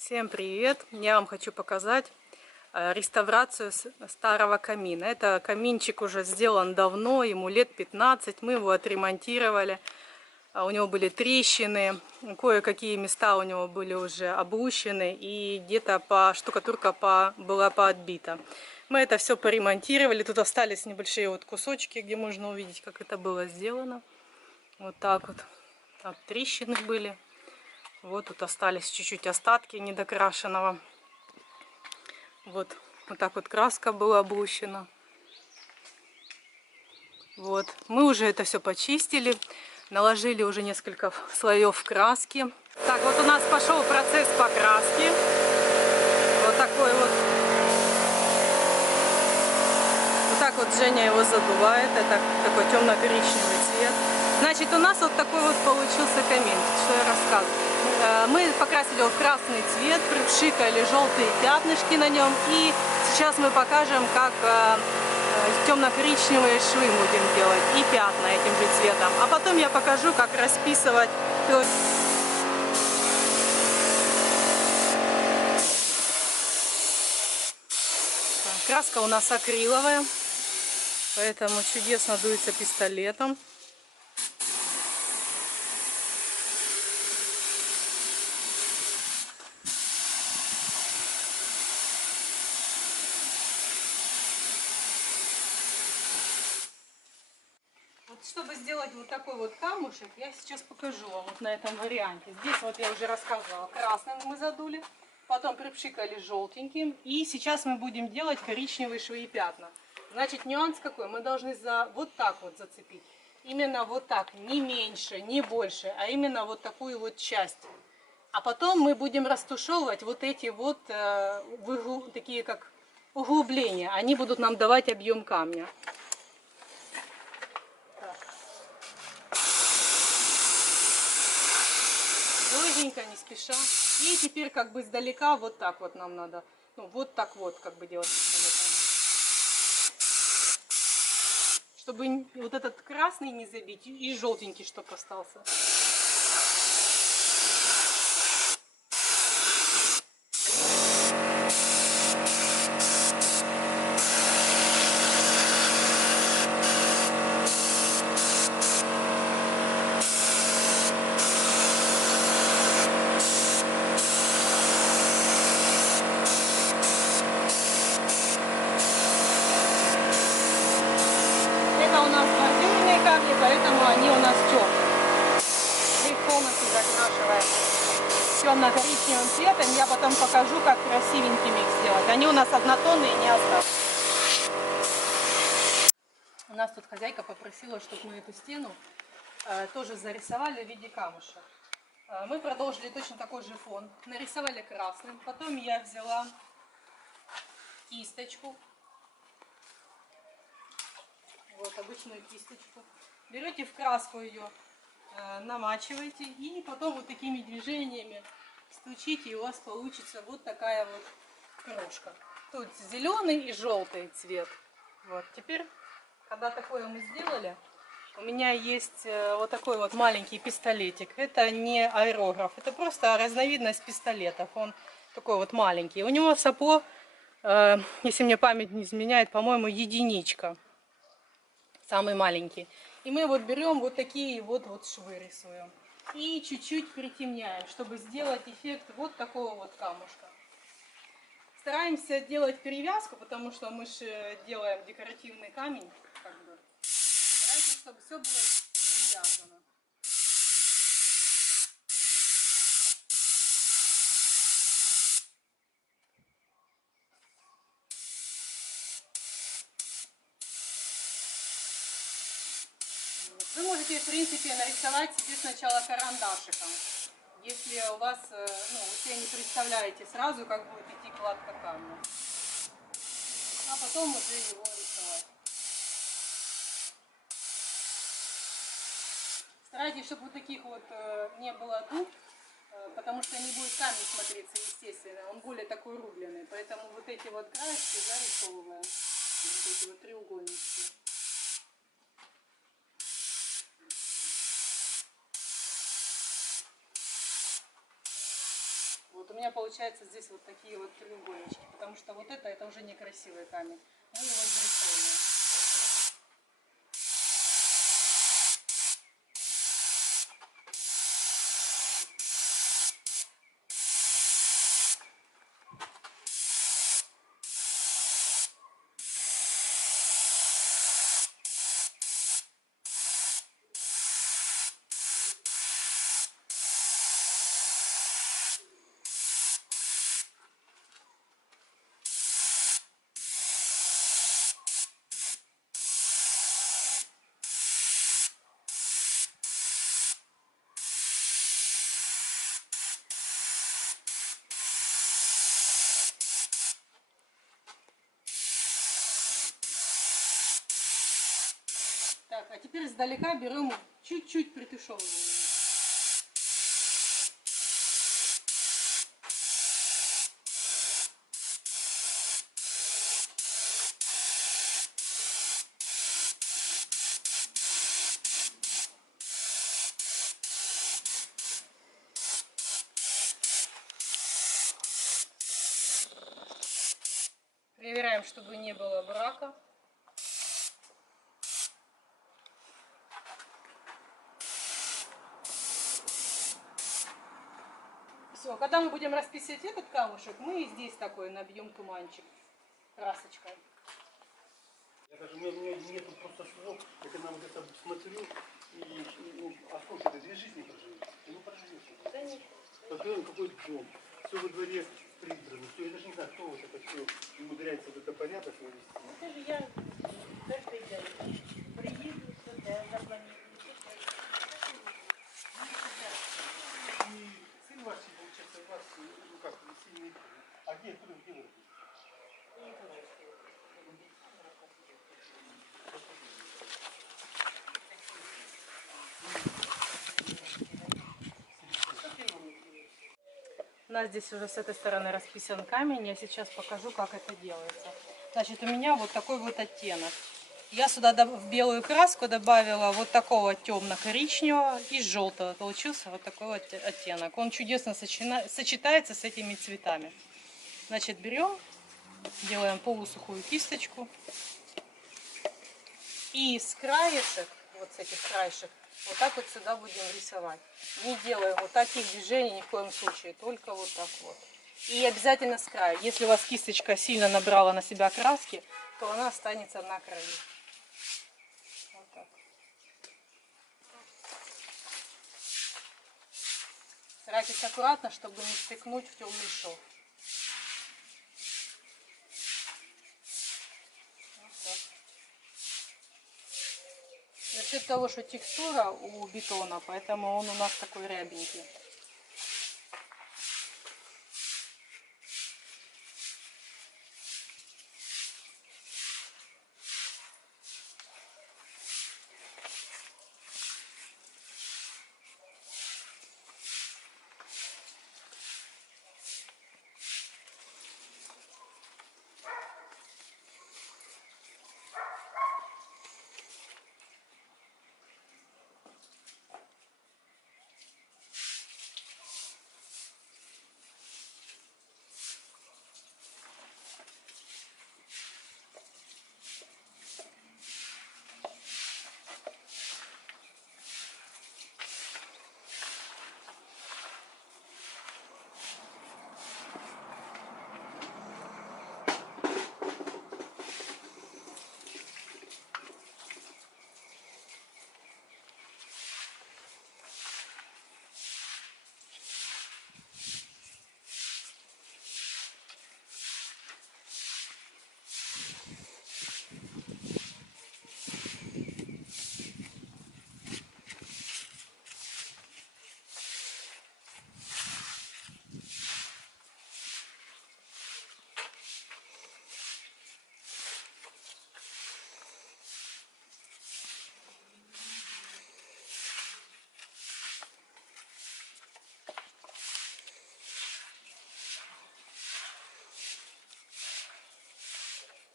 Всем привет! Я вам хочу показать реставрацию старого камина. Это каминчик уже сделан давно, ему лет 15. Мы его отремонтировали. У него были трещины, кое-какие места у него были уже обрущены, и где-то штукатурка была поотбита. Мы это все поремонтировали. Тут остались небольшие вот кусочки, где можно увидеть, как это было сделано. Вот так вот. Там трещины были. Вот тут остались чуть-чуть остатки недокрашенного. Вот так вот краска была обрущена. Вот. Мы уже это все почистили. Наложили уже несколько слоев краски. Так, вот у нас пошел процесс покраски. Вот такой вот. Вот так вот Женя его задувает. Это такой темно-коричневый цвет. Значит, у нас вот такой вот получился камин. Что я рассказываю. Мы покрасили его в красный цвет, припшикали желтые пятнышки на нем. И сейчас мы покажем, как темно-коричневые швы будем делать и пятна этим же цветом. А потом я покажу, как расписывать. Краска у нас акриловая, поэтому чудесно дуется пистолетом. Чтобы сделать вот такой вот камушек, я сейчас покажу вам вот на этом варианте. Здесь вот я уже рассказывала, красным мы задули, потом припшикали желтеньким, и сейчас мы будем делать коричневые швы и пятна. Значит, нюанс какой? Мы должны вот так вот зацепить. Именно вот так, не меньше, не больше, а именно вот такую вот часть. А потом мы будем растушевывать вот эти вот такие как углубления. Они будут нам давать объем камня. Долгенько, не спеша. И теперь как бы издалека вот так вот нам надо. Ну, вот так вот как бы делать. Чтобы вот этот красный не забить и желтенький, чтобы остался. У нас бордюрные камни, поэтому они у нас темные. Мы их полностью закрашиваем темно-коричневым цветом. Я потом покажу, как красивенькими их сделать. Они у нас однотонные, не остались. У нас тут хозяйка попросила, чтобы мы эту стену тоже зарисовали в виде камушек. Мы продолжили точно такой же фон. Нарисовали красным. Потом я взяла кисточку. Вот обычную кисточку. Берете в краску ее, намачиваете и потом вот такими движениями стучите, и у вас получится вот такая вот крошка. Тут зеленый и желтый цвет. Вот теперь, когда такое мы сделали, у меня есть вот такой вот маленький пистолетик. Это не аэрограф, это просто разновидность пистолетов. Он такой вот маленький. У него САПО, если мне память не изменяет, по-моему, единичка. Самый маленький. И мы вот берем вот такие вот швы рисуем. И чуть-чуть притемняем, чтобы сделать эффект вот такого вот камушка. Стараемся делать перевязку, потому что мы же делаем декоративный камень. Как бы. Стараемся, чтобы все было перевязано. Вы можете, в принципе, нарисовать себе сначала карандашиком. Если у вас, вы себе не представляете сразу, как будет идти кладка камня. А потом уже его рисовать. Старайтесь, чтобы вот таких вот не было дуб, потому что не будет камень смотреться естественно. Он более такой рубленый. Поэтому вот эти вот краешки зарисовываем. Вот эти вот треугольнички. Вот у меня получается здесь вот такие вот треугольнички, потому что вот это уже некрасивый камень. Мы его зарисовываем. Так, а теперь издалека берем чуть-чуть притушевываем. Проверяем, чтобы не было брака. Все, когда мы будем расписывать этот камушек, мы здесь такой набьем туманчик красочкой. У меня нету просто слов, я когда вот это смотрю, а сколько ты 2 жизни проживешь? Ты не проживешь. Да нет. Посмотрим, какой дом. Все во дворе прибрано. Все, я даже не знаю, кто вот это все умудряется в это порядок навести. Ну, это же я каждый день приеду сюда, запланирую. И сын ваш, получается, у вас, ну как, сильный. А где вы родились? У нас здесь уже с этой стороны расписан камень. Я сейчас покажу, как это делается. Значит, у меня вот такой вот оттенок. Я сюда в белую краску добавила вот такого темно-коричневого и желтого. Получился вот такой вот оттенок. Он чудесно сочетается с этими цветами. Значит, берем, делаем полусухую кисточку. И с краешек, вот с этих краешек, вот так вот сюда будем рисовать. Не делаем вот таких движений ни в коем случае, только вот так вот. И обязательно с края. Если у вас кисточка сильно набрала на себя краски, то она останется на краю. Вот так. Старайтесь аккуратно, чтобы не стыкнуть в темный шов. За счет того, что текстура у бетона, поэтому он у нас такой рябенький.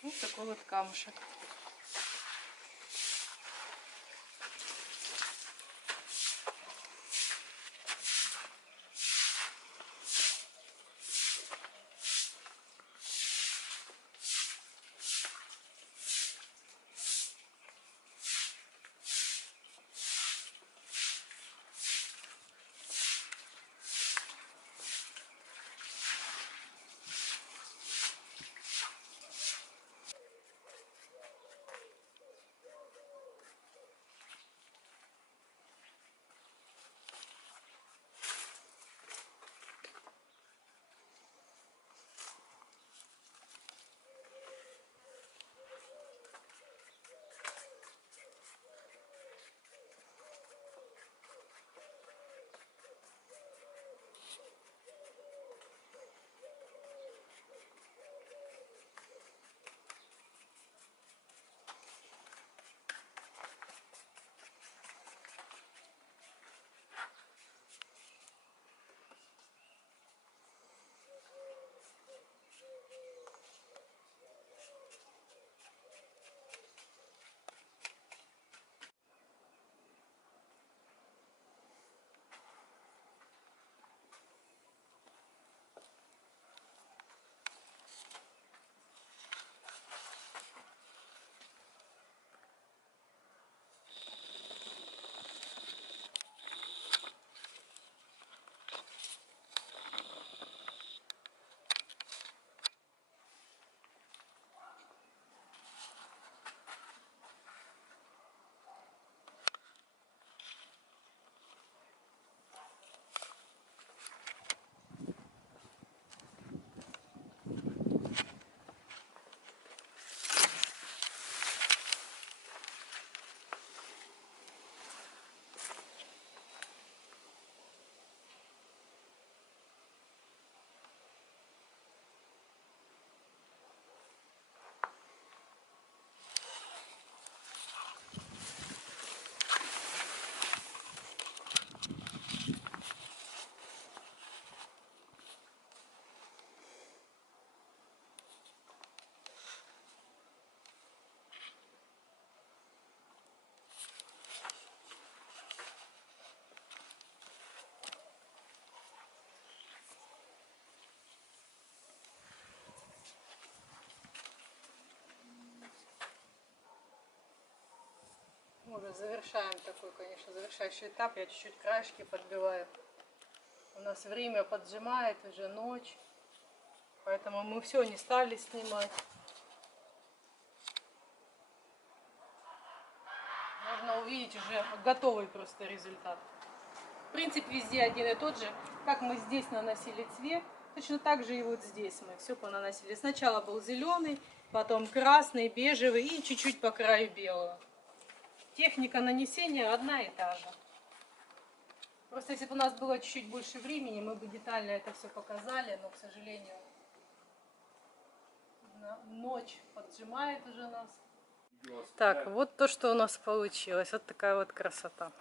Вот такой вот камушек. уже завершаем такой, конечно, завершающий этап. Я чуть-чуть краешки подбиваю. У нас время поджимает, уже ночь. Поэтому мы все не стали снимать. Можно увидеть уже готовый просто результат. Принцип везде один и тот же. Как мы здесь наносили цвет, точно так же и вот здесь мы все понаносили. Сначала был зеленый, потом красный, бежевый и чуть-чуть по краю белого. Техника нанесения одна и та же. Просто если бы у нас было чуть-чуть больше времени, мы бы детально это все показали, но, к сожалению, ночь поджимает уже нас. Так, вот то, что у нас получилось. Вот такая вот красота.